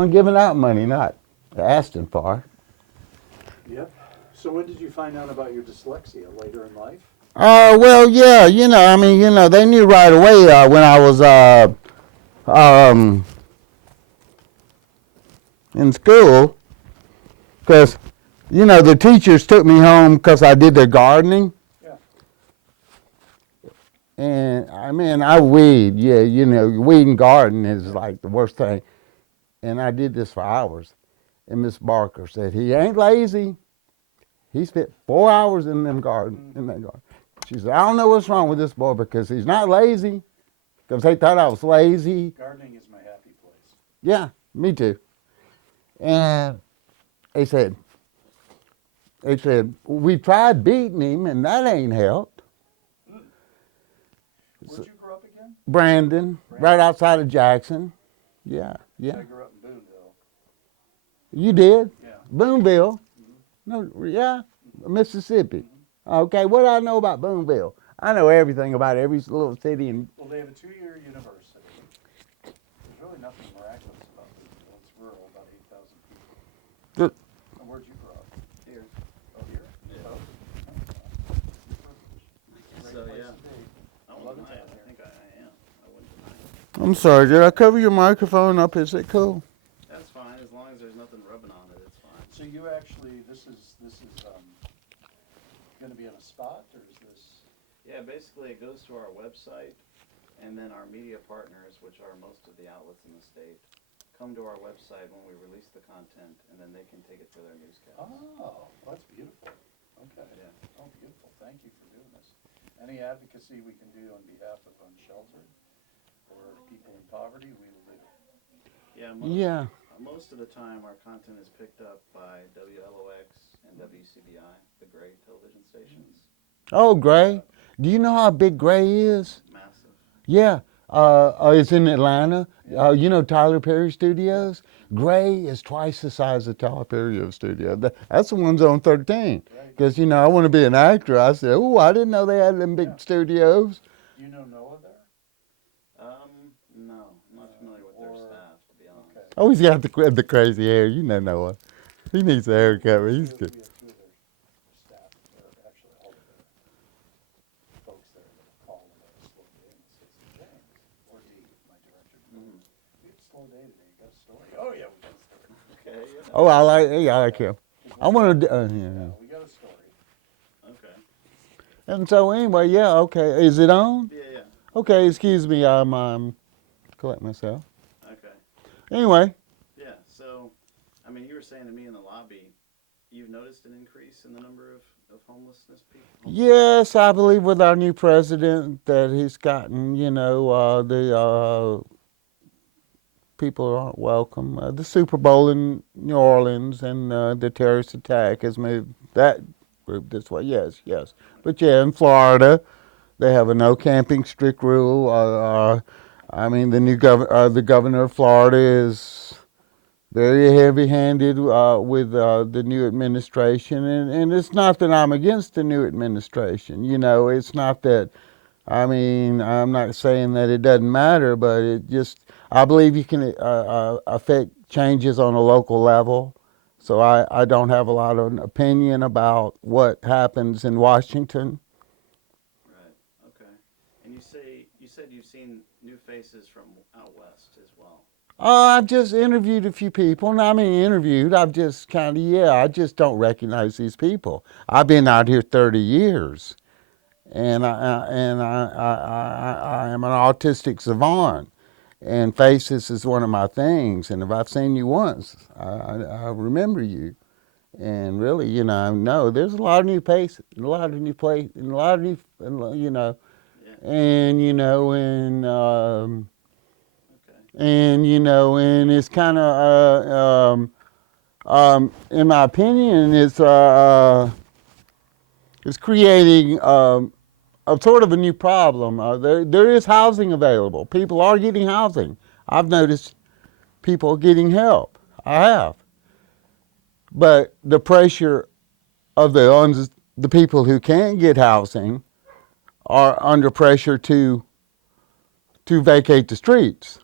I'm giving out money, not asking for. Yep. So when did you find out about your dyslexia? Later in life? Well, yeah, I mean, they knew right away when I was um, in school, because, the teachers took me home because I did their gardening. Yeah. And I mean, I weed, yeah, weed and garden is like the worst thing. And I did this for hours. And Miss Barker said, he ain't lazy. He spent 4 hours in that garden. She said, I don't know what's wrong with this boy because he's not lazy. Because they thought I was lazy. Gardening is my happy place. Yeah, me too. And they said, we tried beating him and that ain't helped. Where'd you grow up again? Brandon, right outside of Jackson. Yeah, yeah. I grew up in Boonville. You did? Yeah. Boonville? Mm-hmm. No, yeah, Mississippi. Mm-hmm. Okay, what do I know about Boonville? I know everything about every little city. Well, they have a 2-year university. There's really nothing miraculous about Boonville. It's rural, about 8,000 people. And where'd you grow up? Here. Oh, here? Yeah. Oh. Great So, place yeah. to be. I love wouldn't it deny it. down I here. think I am. I wouldn't deny it. I'm sorry, did I cover your microphone up? Is it cool? That's fine, as long as there's nothing rubbing on it, it's fine. So you actually, this is going to be on a spot, or is this? Yeah, basically it goes to our website, and then our media partners, which are most of the outlets in the state, come to our website when we release the content, and then they can take it for their newscasts. Oh, that's beautiful. Okay. Yeah. Oh, beautiful. Thank you for doing this. Any advocacy we can do on behalf of unsheltered or people in poverty, we will do. Yeah, Yeah. most of the time our content is picked up by WLOX and WCBI, the Gray television stations. Oh, Gray. Do you know how big Gray is? Massive. Yeah. It's in Atlanta. Tyler Perry Studios? Gray is twice the size of Tyler Perry Studio. That's the one's on 13. Right. Because, I want to be an actor. I said, oh, I didn't know they had them big Yeah. studios. Do you know Noah there? No, I'm not familiar with their staff, to be honest. Okay. Oh, he's got the crazy hair. You know Noah. He needs a haircut, but he's good. We have two of their staff, or actually all of their folks there that call when they have a slow day and say, James, or Dee, my director, Mhm. we have a slow day today, you got a story? Oh, yeah, we got a story. Okay, yeah. Oh, I like him. I want to. Yeah, we got a story. Okay. And so anyway, yeah, okay. Is it on? Yeah, yeah. Okay, excuse me. Collect myself. Okay. Anyway, Yeah, so, I mean, you were saying to me in the lobby, you've noticed an increase in the number of homelessness people? yes, I believe with our new president that he's gotten, the people aren't welcome. The Super Bowl in New Orleans and the terrorist attack has moved that group this way. Yes, yes. But yeah, in Florida, they have a no camping strict rule. I mean, the governor of Florida is very heavy-handed with the new administration, and it's not that I'm against the new administration. It's not that. I mean, I'm not saying that it doesn't matter, but I believe you can affect changes on a local level. So I don't have a lot of opinion about what happens in Washington. Right, okay. And you said you've seen new faces from out west as well. I've just interviewed a few people, and I mean interviewed. I've just I just don't recognize these people. I've been out here 30 years, and I am an autistic savant, and faces is one of my things. And if I've seen you once, I remember you. And really, no, there's a lot of new faces, a lot of new places, and a lot of new, Yeah, and okay. and it's kind of, in my opinion, it's creating a sort of a new problem. There is housing available. People are getting housing. I've noticed people getting help. I have. But the pressure of the people who can't get housing are under pressure to vacate the streets.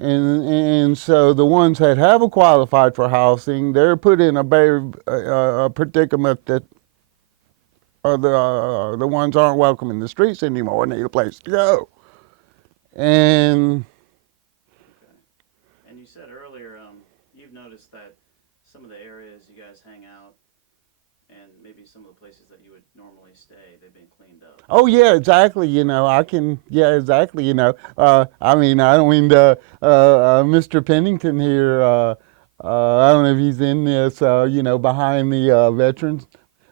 and so the ones that have qualified for housing, they're put in a very predicament that the ones aren't welcome in the streets anymore and need a place to go. And Okay. And you said earlier, you've noticed that some of the areas you guys hang out and maybe some of the places that you would normally stay, they've been cleaned up. oh yeah, exactly. I can. Yeah, exactly. I mean, I don't mean Mr. Pennington here. I don't know if he's in this. Behind the veterans,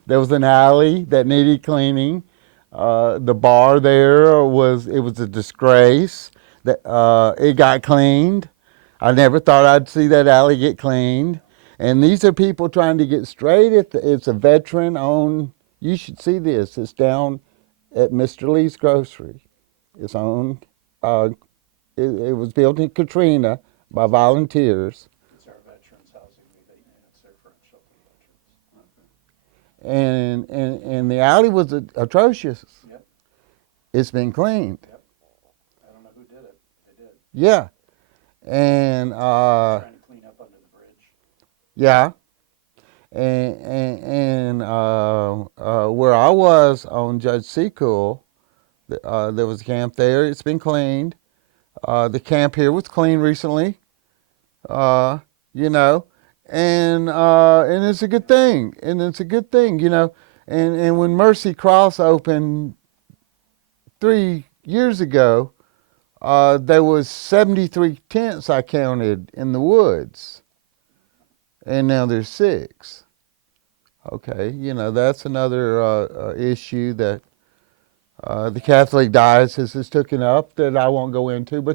there was an alley that needed cleaning. The bar there was a disgrace. That it got cleaned. I never thought I'd see that alley get cleaned. And these are people trying to get straight. It's a veteran-owned. You should see this. It's down at Mr. Lee's Grocery. It's owned. Uh, it was built in Katrina by volunteers, It's our veterans housing rebate and it's there for unsheltered veterans. Okay. and the alley was atrocious. Yep, It's been cleaned. yep. I don't know who did it. They did. Yeah, and Trying to clean up under the bridge. yeah, and where I was on Judge Seacool, there was a camp there. It's been cleaned. The camp here was cleaned recently. Uh, you know, and it's a good thing. And it's a good thing. And when Mercy Cross opened 3 years ago, there was 73 tents I counted in the woods, and now there's 6. Okay, that's another issue that the Catholic diocese has taken up that I won't go into. Okay.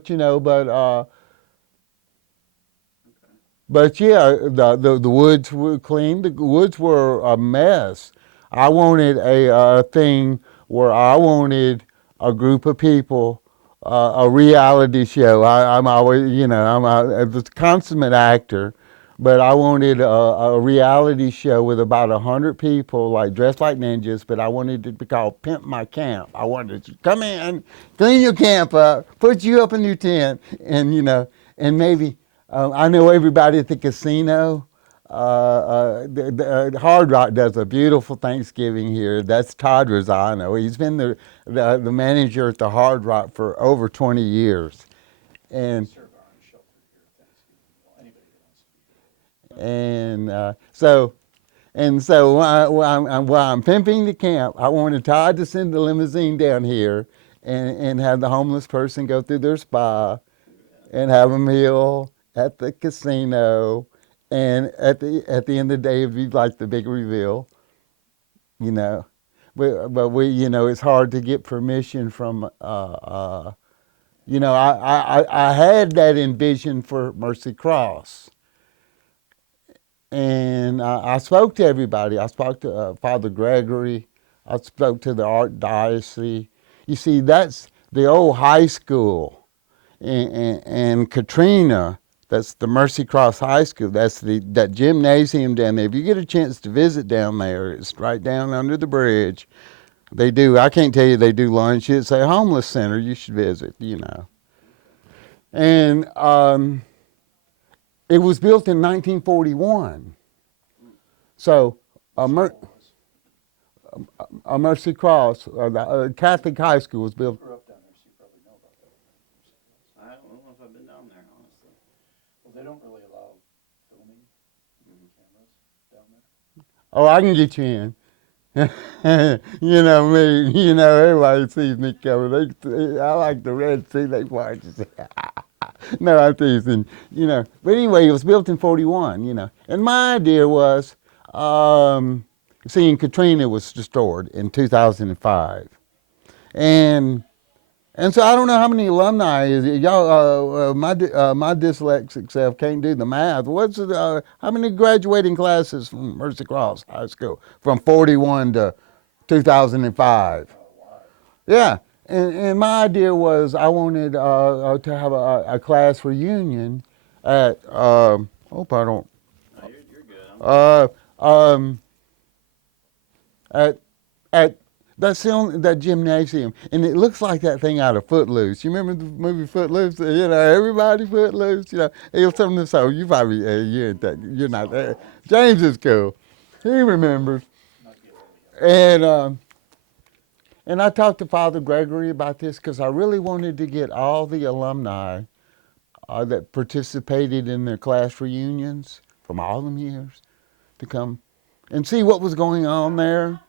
But yeah, the woods were clean. The woods were a mess. I wanted a thing where I wanted a group of people, a reality show. I'm always, I'm a consummate actor, but I wanted a reality show with about 100 people, like dressed like ninjas. But I wanted it to be called "Pimp My Camp." I wanted to come in, clean your camp up, put you up in your tent, and maybe I know everybody at the casino. The Hard Rock does a beautiful Thanksgiving here. That's Todd Rosano. He's been the manager at the Hard Rock for over 20 years. We And serve our unsheltered here at Thanksgiving. Well, anybody that wants to be here. and so while I'm pimping the camp, I wanted Todd to send the limousine down here and have the homeless person go through their spa and have a meal at the casino, and at the end of the day, it'd be like the big reveal, you know. But we, it's hard to get permission from. I had that envision for Mercy Cross, and I spoke to everybody. I spoke to Father Gregory. I spoke to the archdiocese. You see, that's the old high school, and Katrina. That's the Mercy Cross High School. That's that gymnasium down there. If you get a chance to visit down there, it's right down under the bridge. They do. I can't tell you they do lunch. It's a homeless center. You should visit. And it was built in 1941. So a Mercy Cross, the Catholic high school was You built. grew up down there, so you probably know about that. I don't know if I've been down there, honestly. Well, they don't really allow filming cameras down there. Oh, I can get you in. You know me. Everybody sees me coming. I like the Red Sea. They watch. No, I'm teasing. But anyway, it was built in '41. And my idea was, seeing Katrina was restored in 2005, and and so I don't know how many alumni is it. Y'all. My dyslexic self can't do the math. How many graduating classes from Mercy Cross High School from '41 to 2005? Oh, wow. Yeah, and my idea was I wanted to have a class reunion at hope I don't No, you're good. uh, um, at That's the only, that gymnasium, and it looks like that thing out of Footloose. You remember the movie Footloose? You know, everybody Footloose. You know, he'll tell them so. You probably you ain't that. You're not that. James is cool. He remembers. Might be a little young. And I talked to Father Gregory about this because I really wanted to get all the alumni that participated in their class reunions from all them years to come and see what was going on there.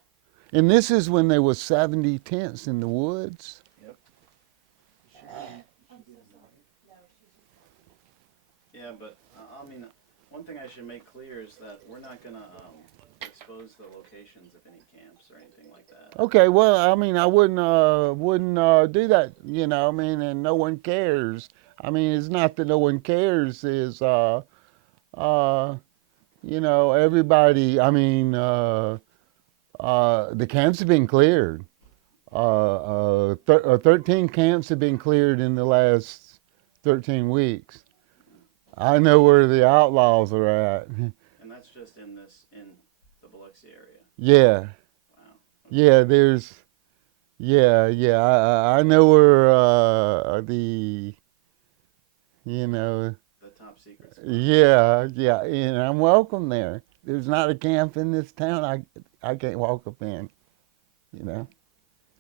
And this is when there was 70 tents in the woods. Yep. Yeah, but I mean, one thing I should make clear is that we're not gonna expose the locations of any camps or anything like that. Okay, well, I mean, I wouldn't do that, you know. I mean, and no one cares. I mean, it's not that no one cares. Is uh, you know, everybody. I mean, the camps have been cleared. 13 camps have been cleared in the last 13 weeks. I know where the outlaws are at. And that's just in the Biloxi area. Yeah, Wow. yeah. There's, yeah. I know where you know, The top secret spot. yeah, and I'm welcome there. There's not a camp in this town I can't walk up in, you know.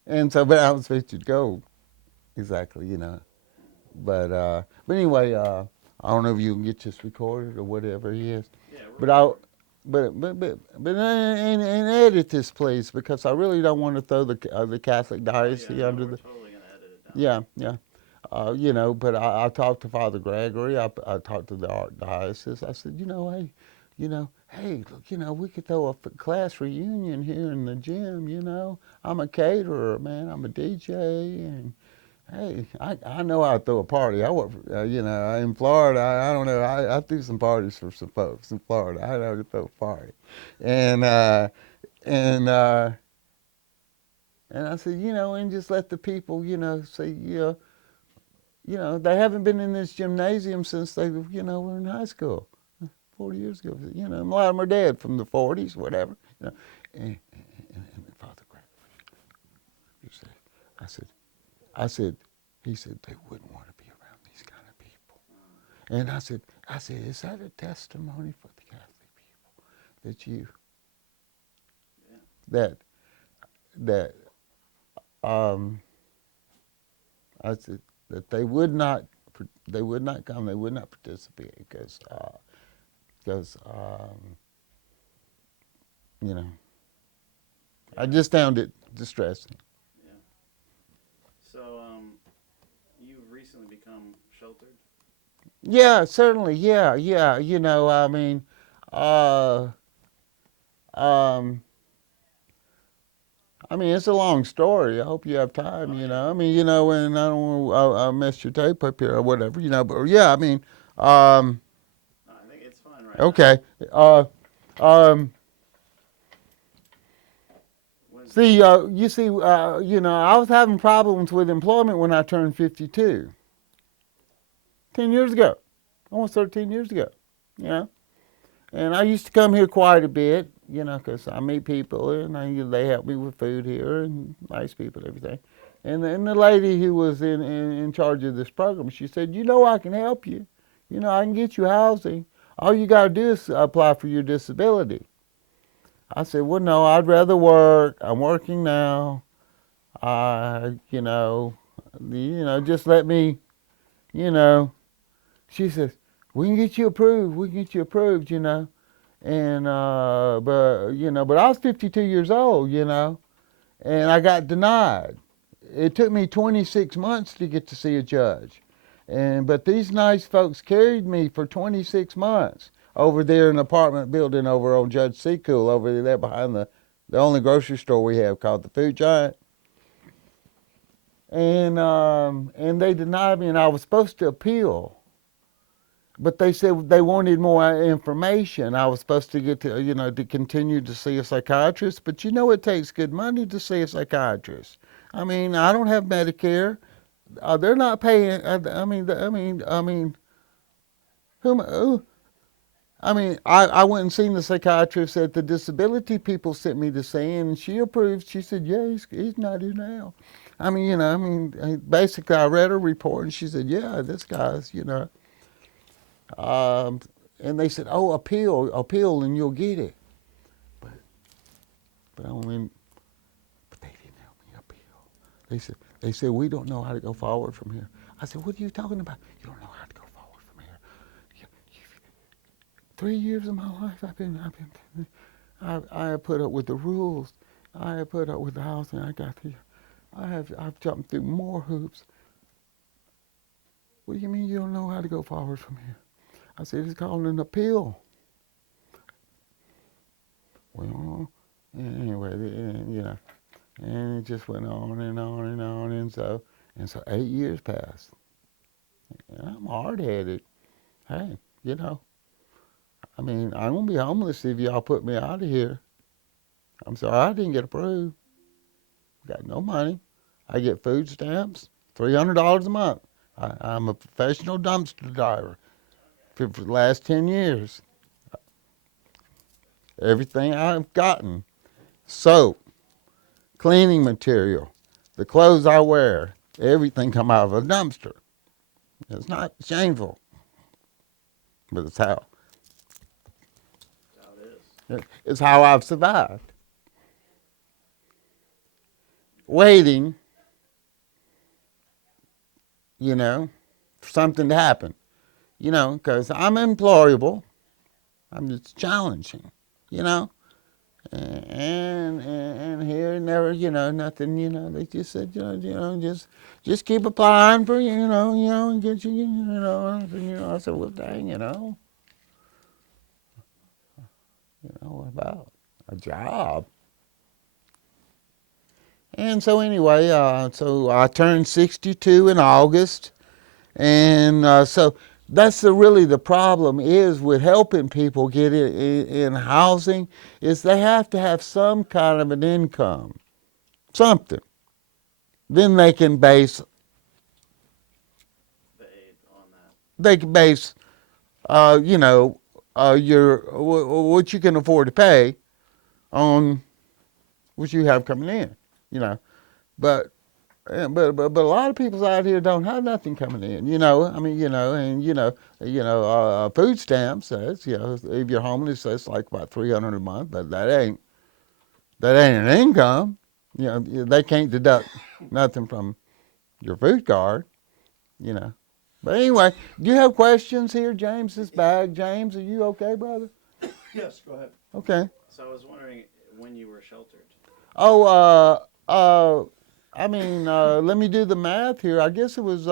And so, but I was supposed to go exactly, you know. But anyway, I don't know if you can get this recorded or whatever it is. Yeah, But I'll, and edit this please because I really don't want to throw the Catholic diocese yeah, no, under we're the. totally gonna edit it down. Yeah, yeah. You know, but I talked to Father Gregory. I talked to the archdiocese. I said, hey, look, we could throw a class reunion here in the gym. You know, I'm a caterer, man. I'm a DJ, and hey, I know how to throw a party. I work, in Florida. I don't know. I threw some parties for some folks in Florida. I know how to throw a party, and and and I said, and just let the people, say, they haven't been in this gymnasium since they, were in high school, 40 years ago. A lot of them are dead from the 40s, whatever. And Father Grant, he said, I said, I said, he said they wouldn't want to be around these kind of people. And I said, is that a testimony for the Catholic people that Yeah. that um, I said that they would not come, they would not participate because you know, I Yeah. just found it distressing. Yeah. So, you've recently become sheltered? Yeah, certainly. Yeah. I mean, uh, um, it's a long story. I hope you have time. Oh, You yeah. know, I mean, and I don't want to mess your tape up here or whatever. But yeah, I mean, um, No, I think it's fine right okay. now. Um, When, see, I was having problems with employment when I turned 52. 10 years ago, almost 13 years ago. You know. And I used to come here quite a bit, because I meet people and they help me with food here and nice people and everything. And the lady who was in charge of this program, she said, I can help you. I can get you housing. All you got to do is apply for your disability. I said, well, no, I'd rather work. I'm working now. I, just let me, you know. She says, we can get you approved. We can get you approved, And but I was 52 years old, and I got denied. It took me 26 months to get to see a judge, but these nice folks carried me for 26 months over there in an apartment building over on Judge Seacool over there behind the only grocery store we have called the Food Giant. And they denied me, and I was supposed to appeal. But they said they wanted more information. I was supposed to get to continue to see a psychiatrist, but it takes good money to see a psychiatrist. I mean, I don't have Medicare. They're not paying. I mean, who? I mean, I went and seen the psychiatrist that the disability people sent me to see, and she approved. She said, yeah, he's not here now. I mean, basically, I read her report, and she said, yeah, this guy's, Um, and they said, oh, appeal, and you'll get it. But, but I mean, but they didn't help me appeal. They said, we don't know how to go forward from here. I said, what are you talking about? You don't know how to go forward from here. 3 years of my life, I have put up with the rules. I have put up with the housing. I got here. I've jumped through more hoops. What do you mean you don't know how to go forward from here? I said, it's called an appeal. Well, anyway, and it just went on and on and on, and so 8 years passed. And I'm hard-headed. Hey, I mean, I'm gonna be homeless if y'all put me out of here. I'm sorry I didn't get approved. Got no money. I get food stamps, $300 a month. I'm a professional dumpster driver for the last 10 years. Everything I've gotten, soap, cleaning material, the clothes I wear, everything come out of a dumpster. It's not shameful, but How it is. it's how I've survived. Waiting, for something to happen, because I'm employable. I'm just challenging, you know. And here never, nothing, they just said, just keep applying for, and get I said, well, dang, what about a job? And so anyway, so I turned 62 in August, and so that's really the problem is with helping people get in housing is they have to have some kind of an income, something. Then The aid on that. they can base, what you can afford to pay on what you have coming in, you know. But but a lot of people out here don't have nothing coming in, I mean, and food stamps. That's if you're homeless, that's like about $300 a month, but that ain't an income. They can't deduct nothing from your food card. you know. But anyway, do you have questions here, James? This bag, James, are you okay, brother? Yes, go ahead. Okay. So I was wondering when you were sheltered. Oh, I mean, let me do the math here. I guess it was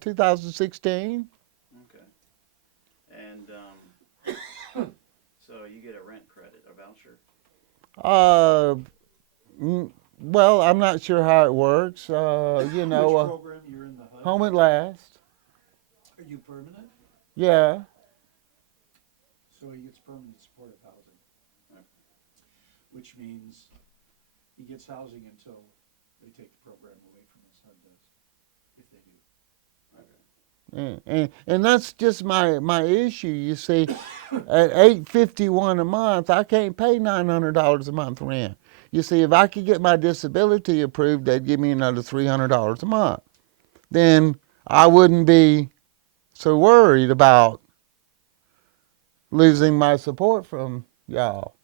2016. Okay. And so you get a rent credit, a voucher. Uh, well, I'm not sure how it works. Which program you're in the HUD? Home at Last. Are you permanent? Yeah. So he gets permanent supportive housing. Right. Which means he gets housing until they take the program away from us, HUD does, if they do. Okay. And that's just my issue. You see, at $851 a month, I can't pay $900 a month rent. You see, if I could get my disability approved, they'd give me another $300 a month. Then I wouldn't be so worried about losing my support from y'all.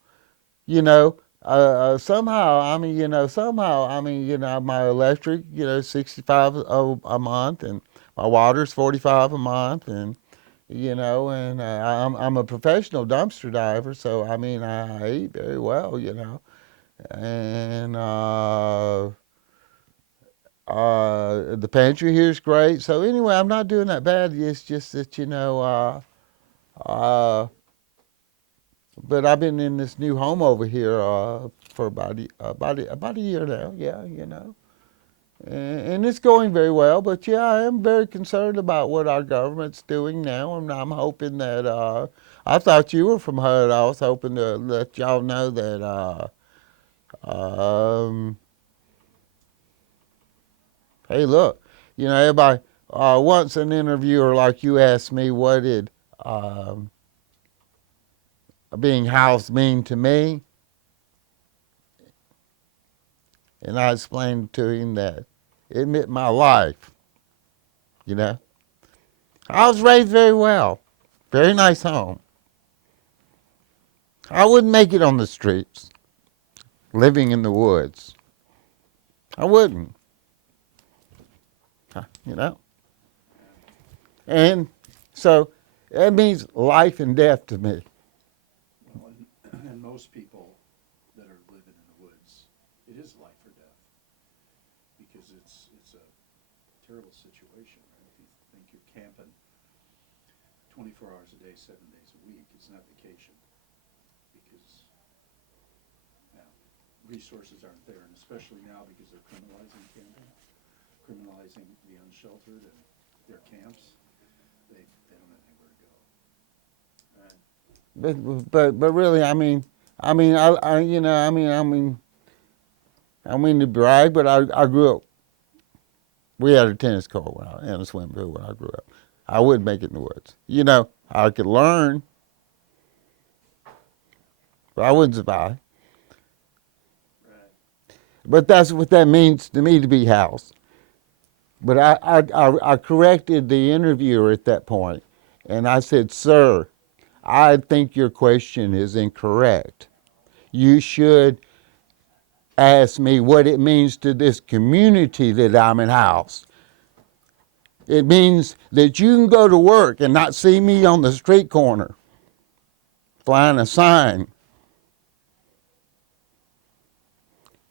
My electric, 65 a month, and my water's 45 a month, and I'm a professional dumpster diver, so I mean, I eat very well, and the pantry here is great. So anyway, I'm not doing that bad. It's just that but I've been in this new home over here for about a year now. Yeah, and it's going very well. But yeah, I am very concerned about what our government's doing now, and I'm hoping that I thought you were from HUD. I was hoping to let y'all know that. Hey, look, everybody. Once an interviewer like you asked me, what did being housed mean to me. And I explained to him that it meant my life, you know. I was raised very well, very nice home. I wouldn't make it on the streets, living in the woods. I wouldn't, you know. And so that means life and death to me. Well, and most people that are living in the woods, it is life or death, because it's a terrible situation, right? If you think you're camping 24 hours a day, 7 days a week, it's not vacation, because resources aren't there, and especially now because they're criminalizing camping, criminalizing the unsheltered and their camps. They don't have anywhere to go. But really, you know, I mean to brag, but I grew up. We had a tennis court and a swimming pool when I grew up. I would make it in the woods. You know, I could learn, but I wouldn't survive. Right. But that's what that means to me to be housed. But I corrected the interviewer at that point, and I said, "Sir, I think your question is incorrect. You should ask me what it means to this community that I'm in house. It means that you can go to work and not see me on the street corner flying a sign.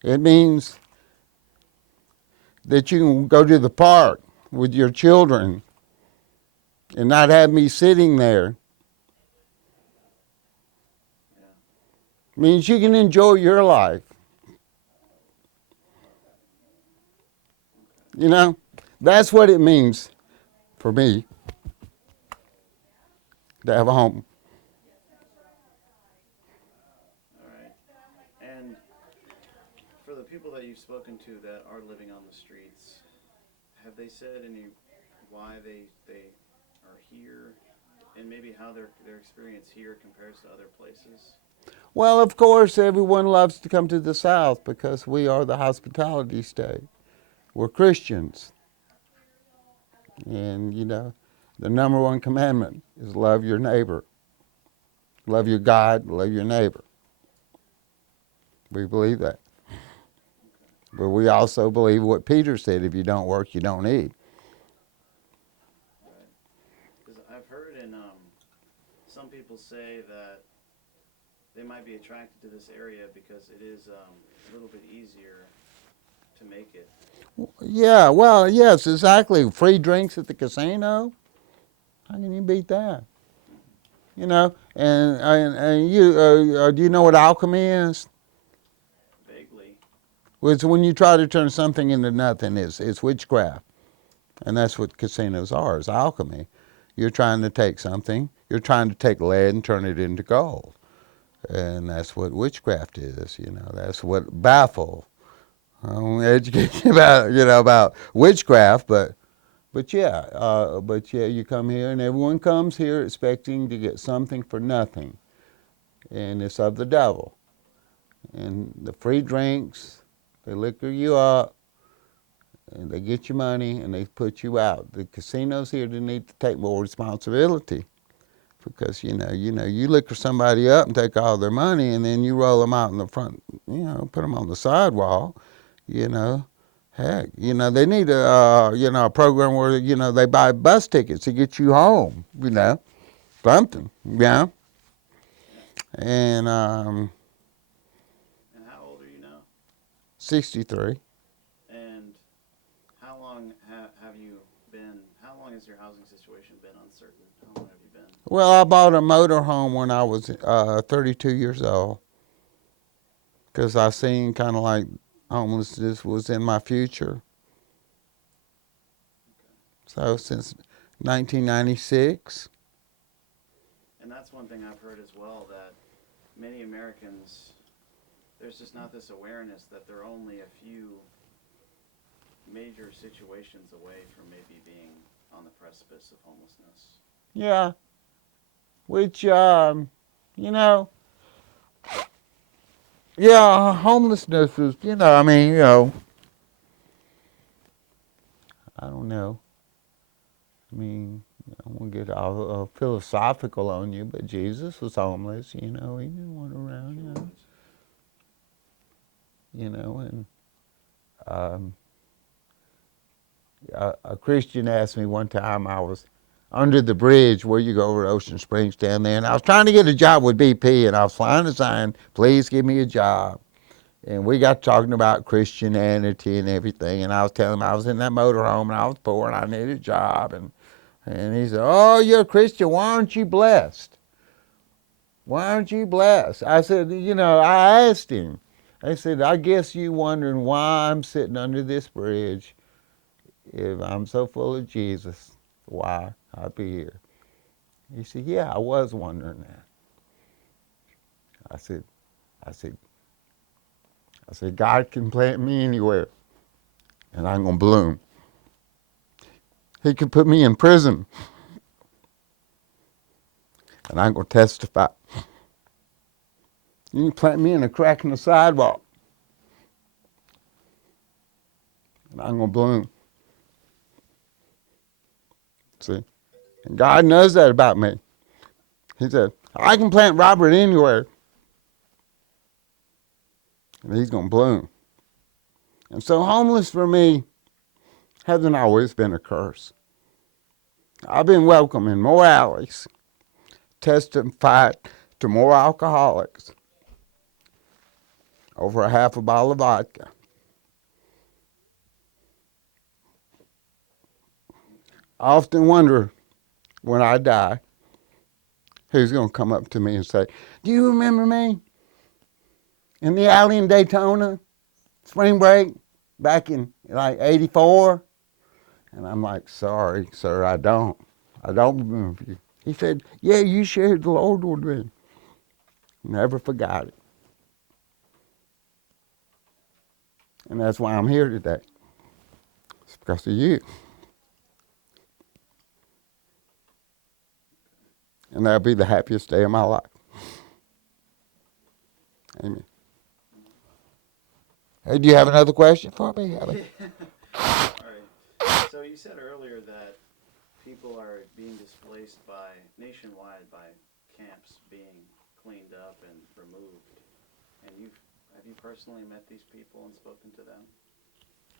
It means that you can go to the park with your children and not have me sitting there. Yeah. It means you can enjoy your life. You know, that's what it means for me to have a home." All right. And for the people that you've spoken to that are living on the streets, have they said any why they are here, and maybe how their experience here compares to other places? Well, of course, everyone loves to come to the South because we are the hospitality state. We're Christians. And, you know, the number one commandment is love your neighbor. Love your God, love your neighbor. We believe that. But we also believe what Peter said, if you don't work, you don't eat. Right. Because I've heard in some people say that they might be attracted to this area because it is a little bit easier to make it. Yeah, well, yes, exactly. Free drinks at the casino. How can you beat that? You know, and you, do you know what alchemy is? Vaguely. Well, it's when you try to turn something into nothing. It's witchcraft. And that's what casinos are, is alchemy. You're trying to take something, you're trying to take lead and turn it into gold. And that's what witchcraft is, you know. That's what baffle. I won't educate you about, you know, about witchcraft, but yeah, you come here and everyone comes here expecting to get something for nothing. And it's of the devil. And the free drinks, they liquor you up, and they get your money and they put you out. The casinos here they need to take more responsibility because you liquor somebody up and take all their money and then you roll them out in the front, put them on the sidewalk, you know. Heck, they need a program where they buy bus tickets to get you home, something, Yeah. And And how old are you now? 63. And how long have you been? How long has your housing situation been uncertain? How long have you been? Well, I bought a motor home when I was 32 years old because I seen kind of like homelessness was in my future. So since 1996. And that's one thing I've heard as well, that many Americans, there's just not this awareness that there are only a few major situations away from maybe being on the precipice of homelessness. Yeah, which, Yeah, homelessness is, I mean, I don't know. I mean, I won't get all philosophical on you, but Jesus was homeless, he didn't want around, Sure was. and um, a Christian asked me one time, I was under the bridge where you go over to Ocean Springs down there, and I was trying to get a job with BP, and I was flying a sign, please give me a job. And we got talking about Christianity and everything, and I was telling him I was in that motorhome and I was poor and I needed a job, and he said, "Oh, you're a Christian. Why aren't you blessed? Why aren't you blessed?" I said, I asked him. I said, "I guess you wondering why I'm sitting under this bridge if I'm so full of Jesus. Why I'd be here?" He said, "Yeah, I was wondering that." I said, I said, I said, "God can plant me anywhere, and I'm gonna bloom. He could put me in prison, and I'm gonna testify. You can plant me in a crack in the sidewalk, and I'm gonna bloom." See, and God knows that about me. He said, "I can plant Robert anywhere, and he's gonna bloom." And so, homeless for me hasn't always been a curse. I've been welcome in more alleys, testified to more alcoholics over a half a bottle of vodka. I often wonder when I die who's going to come up to me and say, "Do you remember me in the alley in Daytona, spring break, back in like '84?" And I'm like, "Sorry, sir, I don't. I don't remember you." He said, "Yeah, you shared the Lord with me." Never forgot it. And that's why I'm here today. It's because of you. And that'll be the happiest day of my life. Amen. Hey, do you have another question for me? All right. So you said earlier that people are being displaced by nationwide by camps being cleaned up and removed. And have you personally met these people and spoken to them?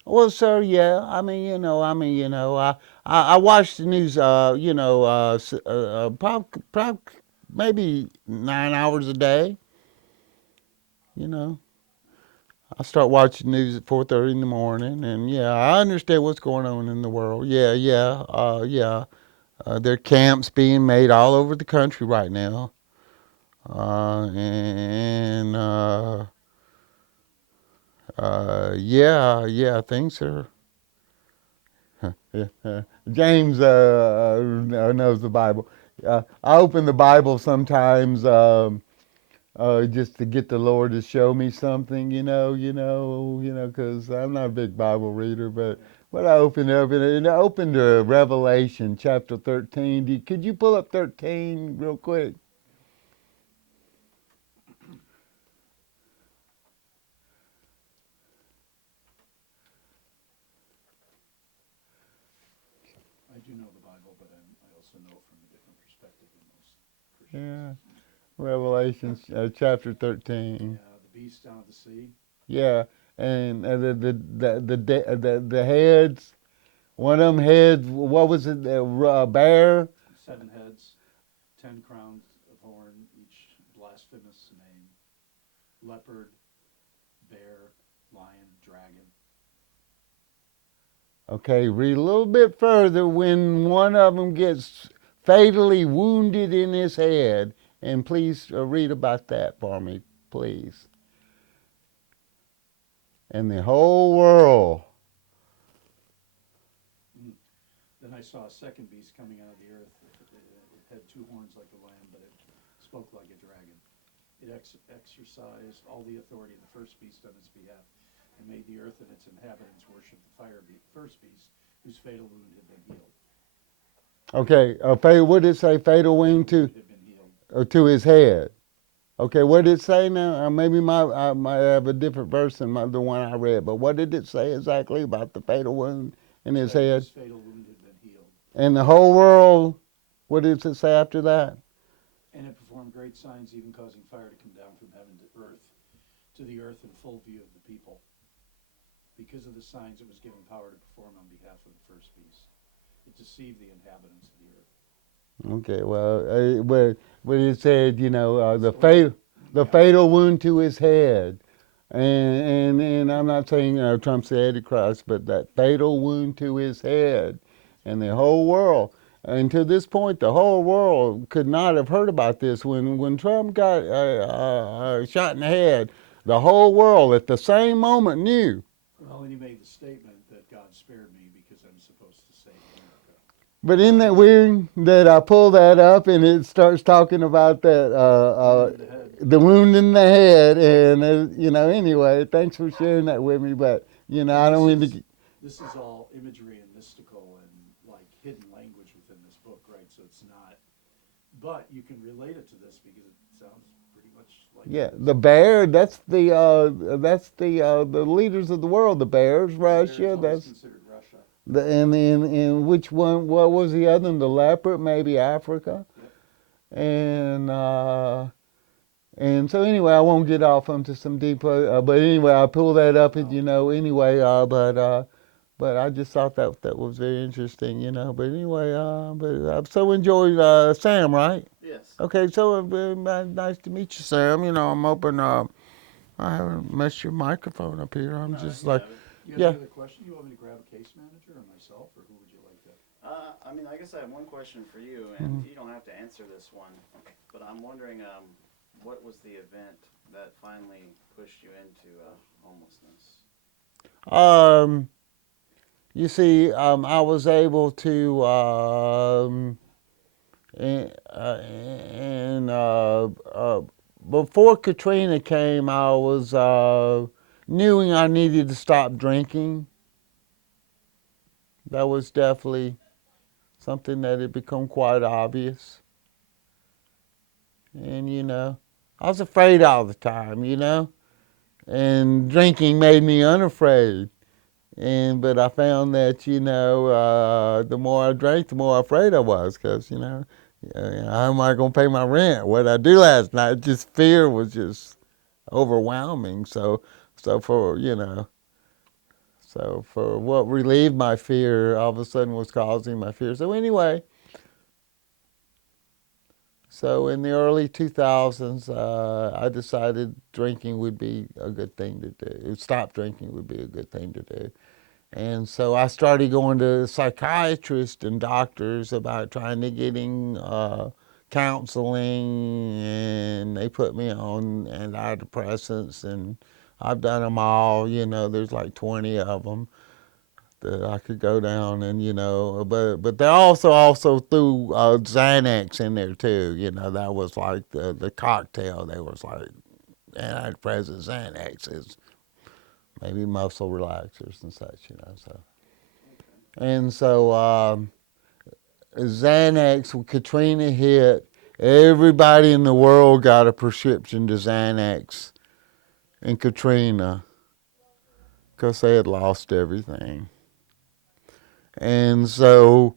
Well, sir, yeah. I watch the news. Maybe 9 hours a day. You know, I start watching news at 4:30 in the morning, and yeah, I understand what's going on in the world. Yeah, yeah, yeah. There are camps being made all over the country right now, and yeah, yeah, things are. James knows the Bible. I open the Bible sometimes just to get the Lord to show me something, because I'm not a big Bible reader, but Yeah. I opened up and I opened to Revelation chapter 13. Could you pull up 13 real quick? I do know the Bible, but I also know it from a different perspective than most Yeah, Christians. Revelation chapter 13. Yeah, the beast down at the sea, Yeah, and the heads. One of them heads. What was it? Bear. 7 heads, 10 crowns of horn, each blasphemous name, leopard, bear, lion, dragon. Okay, read a little bit further. When one of them gets fatally wounded in his head, and please read about that for me, please. And the whole world. Mm. Then I saw a second beast coming out of the earth. It had 2 horns like a lamb, but it spoke like a dragon. It exercised all the authority of the first beast on its behalf, and made the earth and its inhabitants worship the first beast, whose fatal wound had been healed. Okay, what did it say? Fatal wing Fatal wound had been healed. to his head. Okay, what did it say now? Maybe I might have a different verse than the one I read, but what did it say exactly about the fatal wound in his That head? his fatal wound had been healed. And the whole world, what did it say after that? And it performed great signs, even causing fire to come down from heaven to the earth in full view of the people. Because of the signs, it was given power to perform on behalf of the first beast. It deceived the inhabitants of the earth. Okay, well, where it said, So, the yeah, fatal wound to his head, and I'm not saying Trump's the Antichrist, but that fatal wound to his head, and the whole world. And to this point, the whole world could not have heard about this. When Trump got shot in the head, the whole world at the same moment knew. well, and he made the statement that God spared me because I'm supposed to save America. But isn't that weird that I pull that up and it starts talking about that Wound to the head. the wound in the head, and anyway, thanks for sharing that with me. But And I don't mean to. this is all imagery and mystical and like hidden language within this book, right? So it's not, but you can relate it to this because it sounds pretty much like Yeah, it is. the bear. That's the leaders of the world. The bears, Bear is Russia. always That's considered Russia. the and which one? What was the other one? The leopard, maybe Africa. Yep. And so anyway, I won't get off onto some deep. But anyway, I pull that up, and Wow. anyway. But I just thought that was very interesting, But anyway, but I've so enjoyed Sam, right? Yes. Okay, so nice to meet you, Sam. I'm hoping I haven't messed your microphone up here. I'm No, just you like, have it. You have yeah. any other question? You want me to grab a case manager or myself, or who would you like to? I mean, I guess I have one question for you, and Mhm. you don't have to answer this one, but I'm wondering, what was the event that finally pushed you into homelessness? Um, you see, I was able to, and before Katrina came, I was knew I needed to stop drinking. That was definitely something that had become quite obvious. And, I was afraid all the time, and drinking made me unafraid. But I found that, the more I drank, the more afraid I was because, how am I going to pay my rent? What did I do last night? Just fear was just overwhelming. So for what relieved my fear, all of a sudden was causing my fear. So anyway, so in the early 2000s, I decided drinking would be a good thing to do. Stop drinking would be a good thing to do. And so I started going to psychiatrists and doctors about trying to getting counseling, and they put me on antidepressants, and I've done them all. There's like 20 of them that I could go down, and but they also threw Xanax in there too. That was like the cocktail. They was like antidepressant Xanax is maybe muscle relaxers and such. So. Okay. And so Xanax, when Katrina hit, everybody in the world got a prescription to Xanax in Katrina because they had lost everything. And so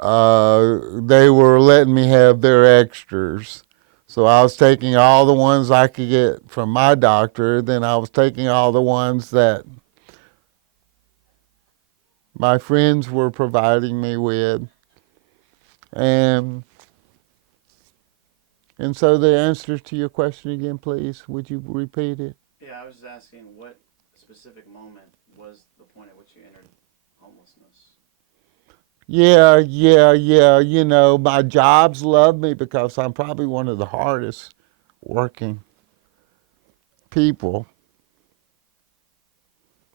they were letting me have their extras. So I was taking all the ones I could get from my doctor, then I was taking all the ones that my friends were providing me with. And And so the answer to your question again, please, would you repeat it? Yeah, I was just asking what specific moment was the point at which you entered homelessness? Yeah, yeah, yeah. My jobs love me because I'm probably one of the hardest working people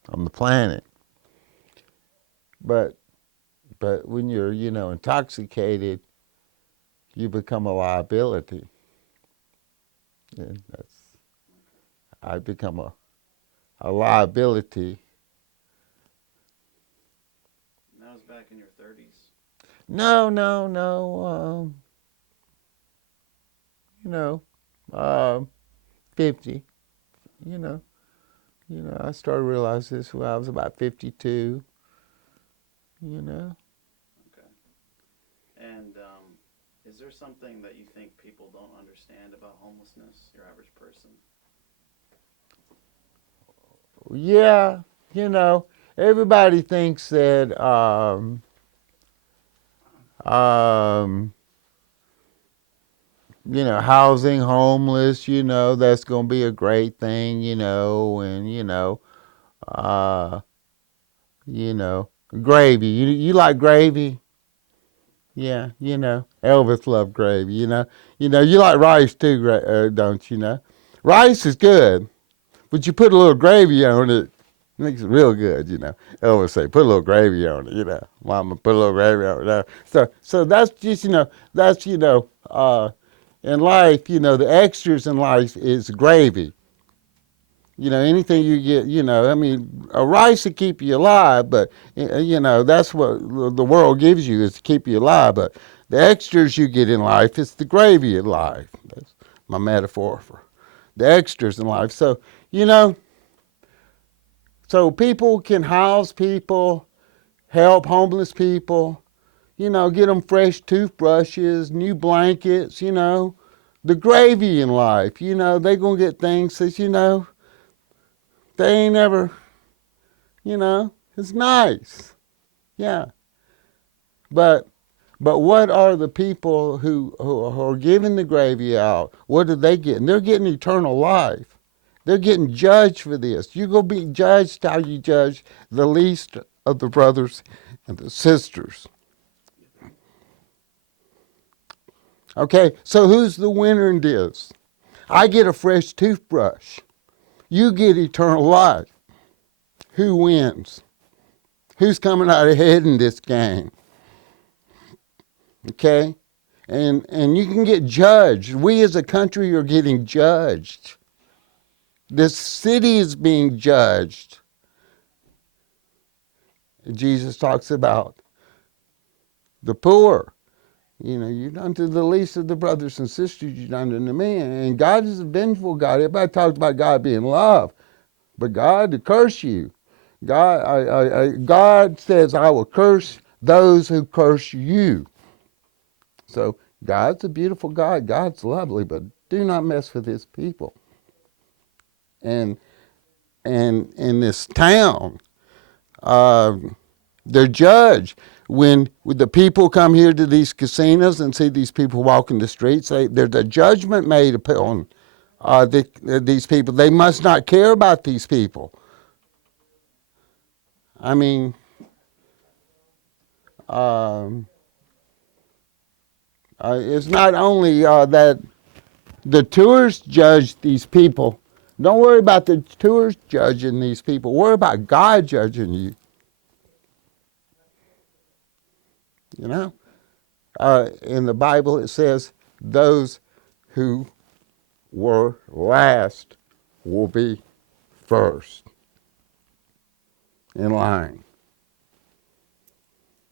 on the planet. But when you're, intoxicated, you become a liability. And I become a liability. And that was back in your 30s. No, no, no. You know, 50. You know, I started realizing this when I was about 52. You know, Okay. And is there something that you think people don't understand about homelessness, your average person? yeah, everybody thinks that um, housing homeless, that's going to be a great thing, and uh, you know, gravy. You like gravy? Yeah, Elvis loved gravy. You like rice too, don't you know? Rice is good, but you put a little gravy on it, makes it real good. Elvis say, put a little gravy on it. Mama, put a little gravy on it. So that's just that's in life. The extras in life is gravy. Anything you get, I mean, a rice to keep you alive, but, that's what the world gives you is to keep you alive. But the extras you get in life is the gravy in life. That's my metaphor for the extras in life. So, you know, so people can house people, help homeless people, get them fresh toothbrushes, new blankets, the gravy in life. They're going to get things that, they ain't ever. It's nice. Yeah. But what are the people who are giving the gravy out? What are they getting? They're getting eternal life. They're getting judged for this. You're going to be judged how you judge the least of the brothers and the sisters. Okay, so who's the winner in this? I get a fresh toothbrush. You get eternal life. Who wins? Who's coming out ahead in this game? Okay? And you can get judged. We as a country are getting judged. This city is being judged. Jesus talks about the poor. You've done to the least of the brothers and sisters, you've done to me. And God is a vengeful God. Everybody talks about God being love, but God to curse you. God says, I will curse those who curse you. So God's a beautiful God. God's lovely, but do not mess with his people. And in this town, uh, they're judged. When the people come here to these casinos and see these people walking the streets, there's a judgment made upon these people. They must not care about these people. I mean, um, it's not only that the tourists judge these people. Don't worry about the tourists judging these people. Worry about God judging you. You know? In the Bible, it says, those who were last will be first in line.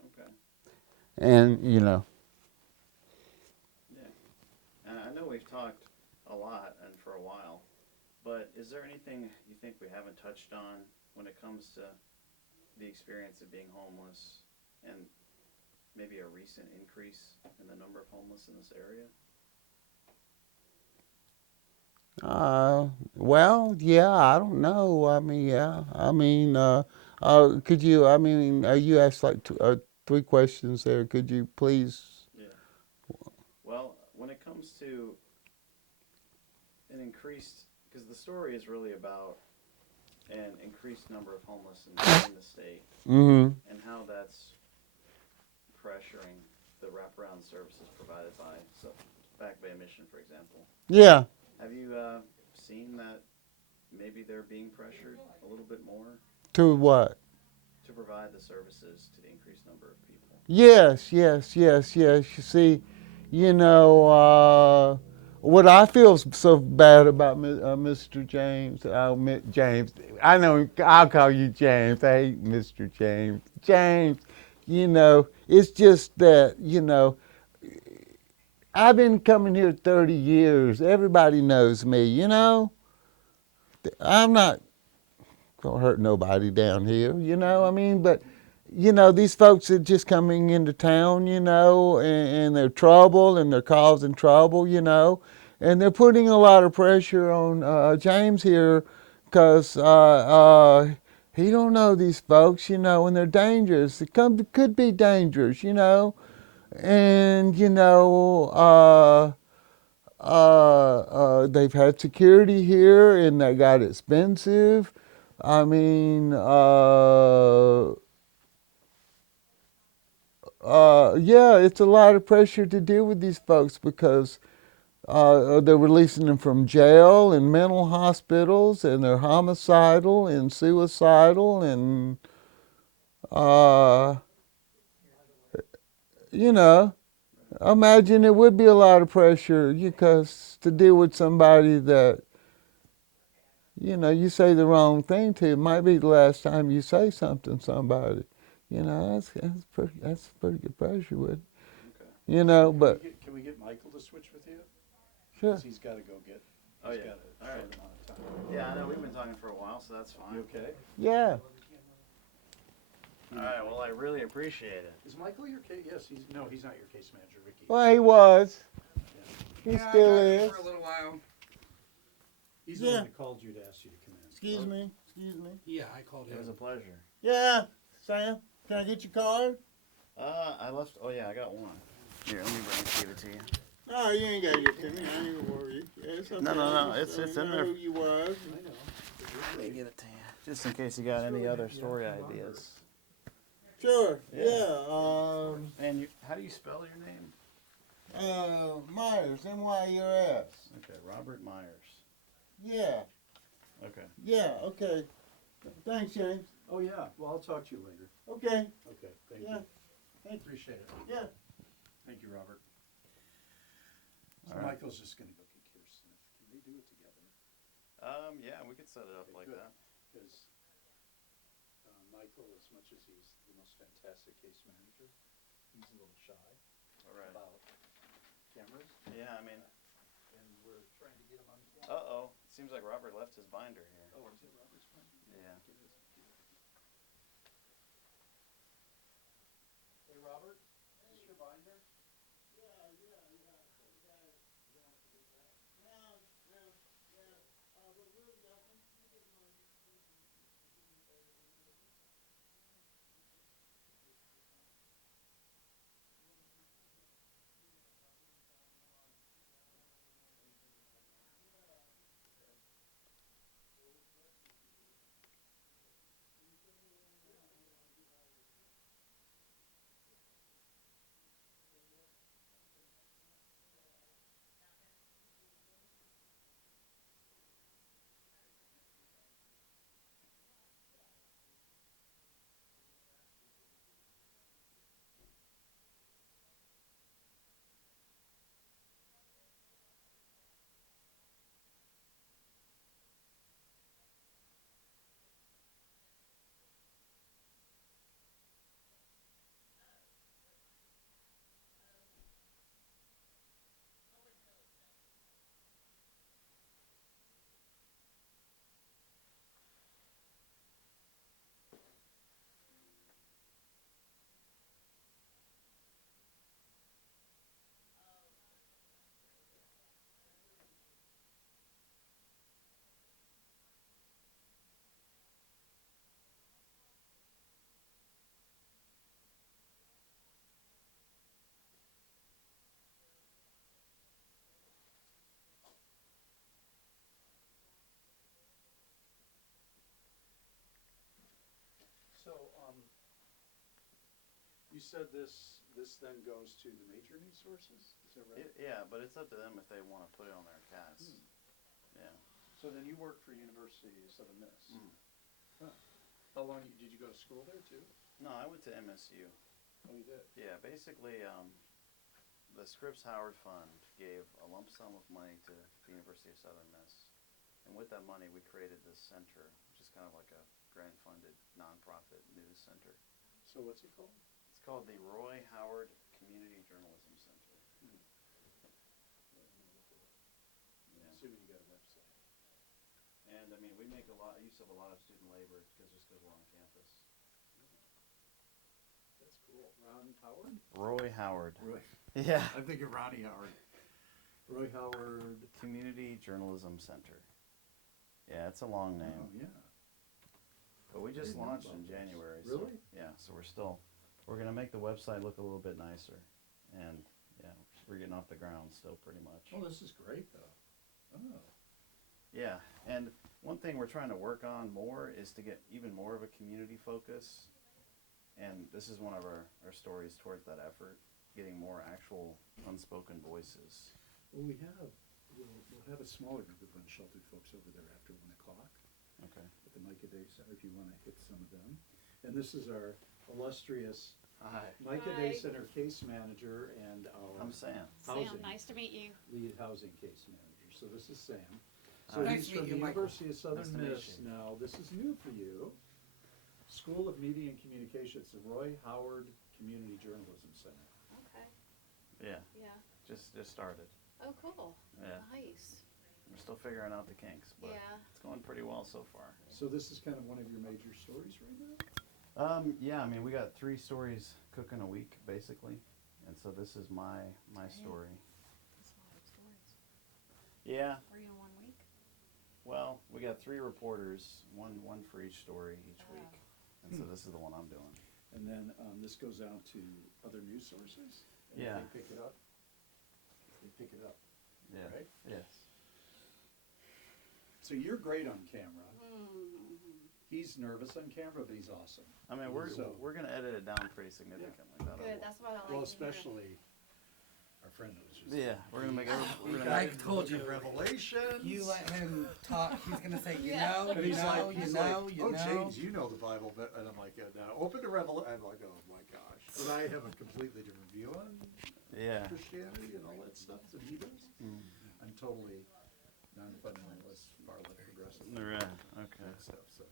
Okay. And, Yeah. And I know we've talked a lot and for a while, but is there anything you think we haven't touched on when it comes to the experience of being homeless and maybe a recent increase in the number of homeless in this area? well, yeah, I don't know. I mean, yeah. I mean, could you, I mean, you asked like three questions there. Could you please? Yeah. Well, when it comes to an increased, because the story is really about an increased number of homeless in the state Mm-hmm. and how that's pressuring the wraparound services provided by Back Bay Mission, for example. Yeah. Have you seen that maybe they're being pressured a little bit more To what? to provide the services to the increased number of people? Yes, yes, yes, yes. You see, what I feel so bad about Mr. James, James, I know I'll call you James. I hate Mr. James. James, it's just that, I've been coming here 30 years. Everybody knows me, I'm not gonna hurt nobody down here, you know. I mean, but these folks are just coming into town, and they're trouble and they're causing trouble, and they're putting a lot of pressure on James here because he don't know these folks, and they're dangerous. Could be dangerous, and they've had security here and they got expensive. I mean, yeah, it's a lot of pressure to deal with these folks because they're releasing them from jail and mental hospitals, and they're homicidal and suicidal, and uh, you know, imagine it would be a lot of pressure because to deal with somebody that you say the wrong thing to. It might be the last time you say something to somebody. That's pretty good pressure with. Okay. But Can we get Michael to switch with you? sure. Because he's got to go get. Oh, He's yeah. got a All right. short amount of time. Yeah, I know we've been talking for a while, so that's fine. You okay? Yeah. All right. Well, I really appreciate it. Is Michael your case? Yes, he's not your case manager, Vicky. Well, he was. He Yeah, still I got it is. for a little while. He's the Yeah. one that called you to ask you to come in. Excuse me. Excuse me. Yeah, I called It him. was a pleasure. Yeah. Sam, can I get your card? I left. Oh yeah, I got one. Here, let me give it to you. No, you ain't got to get to me. I ain't gonna worry. Yeah, it's okay. No, I it's just in know there. who you was. I know. Let me give it to you, just in case you got any other story ideas. Sure. Yeah. Yeah. And how do you spell your name? Myers. Myers. Okay, Robert Myers. Yeah. Okay. Yeah. Okay. Thanks, James. Oh yeah. Well, I'll talk to you later. Okay. Okay. Thank Yeah. you. Thank you. Appreciate it. Yeah. Thank you, Robert. So All right. Michael's just going to go get Kirsten. Can they do it together? Yeah, we could set it up Okay, like good. that. Because Michael, as much as he's the most fantastic case manager, he's a little shy All right. about cameras, Yeah, I mean, and we're trying to get him on camera. uh-oh. Seems like Robert left his binder here. Oh, is it Robert's phone? Yeah. Give it. Hey, Robert, is this your binder? So, you said this then goes to the major news sources? Is that right? Yeah, but it's up to them if they want to put it on their cast. Yeah. So then you work for University of Southern Miss. Mm. Huh. How long did you go to school there too? No, I went to MSU. Oh, you did. Yeah, basically, the Scripps Howard Fund gave a lump sum of money to the University of Southern Miss. And with that money, we created this center, which is kind of like a grant-funded nonprofit news center. So what's it called? It's called the Roy Howard Community Journalism Center. Yeah, I'm gonna look it up. Yeah. Assuming you got a website. And I mean, we make use of a lot of student labor just because we're on campus. That's cool. Ron Howard? Roy Howard. Roy. Yeah. I'm thinking Ronnie Howard. Roy Howard. Community Journalism Center. Yeah, it's a long name. Oh, yeah. But we just didn't know launched about in this. January. Really? So, yeah, so we're going to make the website look a little bit nicer. And, yeah, we're getting off the ground still pretty much. Oh, this is great, though. Oh. Yeah, and one thing we're trying to work on more is to get even more of a community focus. And this is one of our stories towards that effort, getting more actual unspoken voices. Well, we'll have a smaller group of unsheltered folks over there after 1 o'clock Okay. at the Micah Day Center if you want to hit some of them. And this is our illustrious Hi. Micah Day Center case manager and our I'm Sam. housing Sam, nice to meet you. lead housing case manager. So this is Sam. So Nice he's to meet from you, the Michael. University of Southern Nice to meet Miss you. now. This is new for you. School of Media and Communications, the Roy Howard Community Journalism Center. Okay, Yeah, yeah. just started. Oh, cool. Yeah. Nice. We're still figuring out the kinks, but Yeah. it's going pretty well so far. So this is kind of one of your major stories right now? Yeah, I mean, we got 3 stories cooking a week, basically. And so this is my story. That's a lot of stories. Yeah, 3 in 1 week? well, we got 3 reporters, one for each story each Oh. week. And so this is the one I'm doing. And then this goes out to other news sources? And Yeah. They pick it up? They pick it up. Yeah. Right? Yes. So you're great on camera. Mm-hmm. He's nervous on camera, but he's awesome. I mean, we're So- gonna edit it down pretty significantly. That'll- Good, that's what I like to Well, hear. especially our friend that was just. Yeah, we're gonna make Like every, told you. Revelations. You let him talk, he's gonna say, you Yeah. know, And you he's know, like, you he's know, like, you oh, know. James, you know the Bible, but, and I'm like, now open to Revelation. I'm like, oh my gosh. But I have a completely different view on yeah. Christianity and all that stuff than he does. Mm. I'm totally non-fundamentalist, far left progressive, Right, okay. that stuff, so.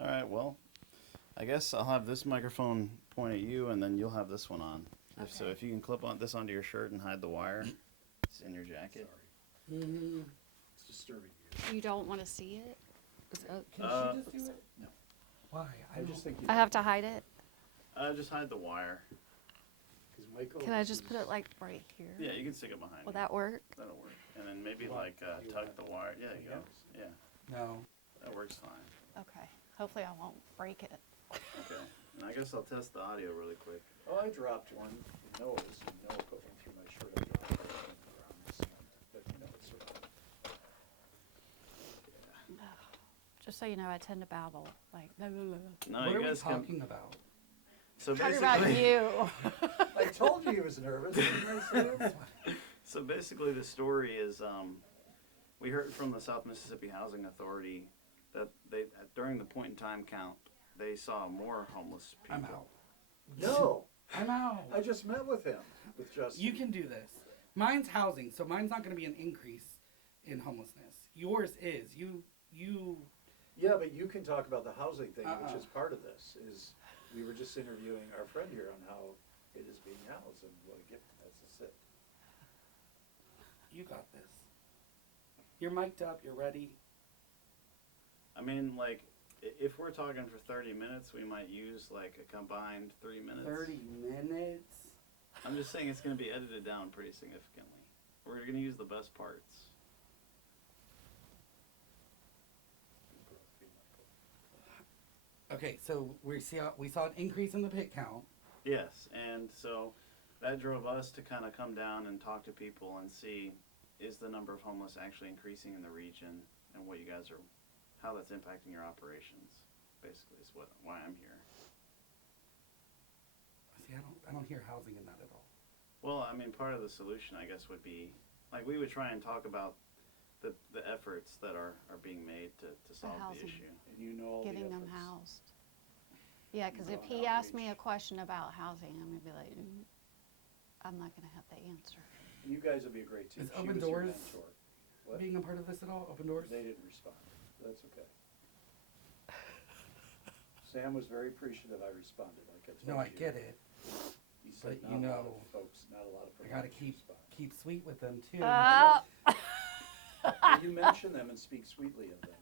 All right, well, I guess I'll have this microphone point at you, and then you'll have this one on. So Okay. if you can clip on this onto your shirt and hide the wire, it's in your jacket. Sorry, Mhm. it's disturbing you. You don't want to see it? Can she just do it? No. Why? I just think you. I have to hide it? Just hide the wire. Because Michael. Can I just put is- it like right here? Yeah, you can stick it behind Will you. that work? That'll work. And then maybe You want- like you tuck want the wire. Yeah, there you go. anything else? Yeah, No. that works fine. Okay. Hopefully I won't break it. Okay. And I guess I'll test the audio really quick. Oh, I dropped one. Noah's, and Noah put one through my shirt. I dropped it on the ground this month, but you know, it's sort of. Just so you know, I tend to babble. Like, blah, blah, blah. No, What you are we guys can. talking about? So Talking about basically, you. I told you he was nervous. Didn't I, Sam? so basically, the story is we heard from the South Mississippi Housing Authority that they during the point in time count they saw more homeless people. I'm out. No, I'm out. I just met with him, with Justin. You can do this. Mine's housing, so mine's not gonna be an increase in homelessness. Yours is. You Yeah, but you can talk about the housing thing, which Uh-uh. is part of this, is we were just interviewing our friend here on how it is being housed and what a gift that's to sit. you got this. You're mic'd up, you're ready. I mean, like, if we're talking for 30 minutes, we might use like a combined 3 minutes. 30 minutes? I'm just saying it's going to be edited down pretty significantly. We're going to use the best parts. Okay, so we saw an increase in the pit count. Yes, and so that drove us to kind of come down and talk to people and see is the number of homeless actually increasing in the region and what you guys are, how that's impacting your operations. Basically, is why I'm here. See, I don't hear housing in that at all. Well, I mean, part of the solution, I guess, would be like we would try and talk about the efforts that are being made to solve the housing. issue. And you know all the Getting them efforts. housed. Yeah, because if on he asks me a outreach. question about housing, I'm gonna be like, I'm not gonna have the answer. And you guys would be a great team. Is She Open was your Doors mentor. What? Being a part of this at all? Open doors? They didn't respond. That's okay. Sam was very appreciative I responded, like I told you. No, I get it. He said But not you a lot know, of folks, not a lot of I gotta providers keep respond. sweet with them too. Uh, you mention them and speak sweetly of them.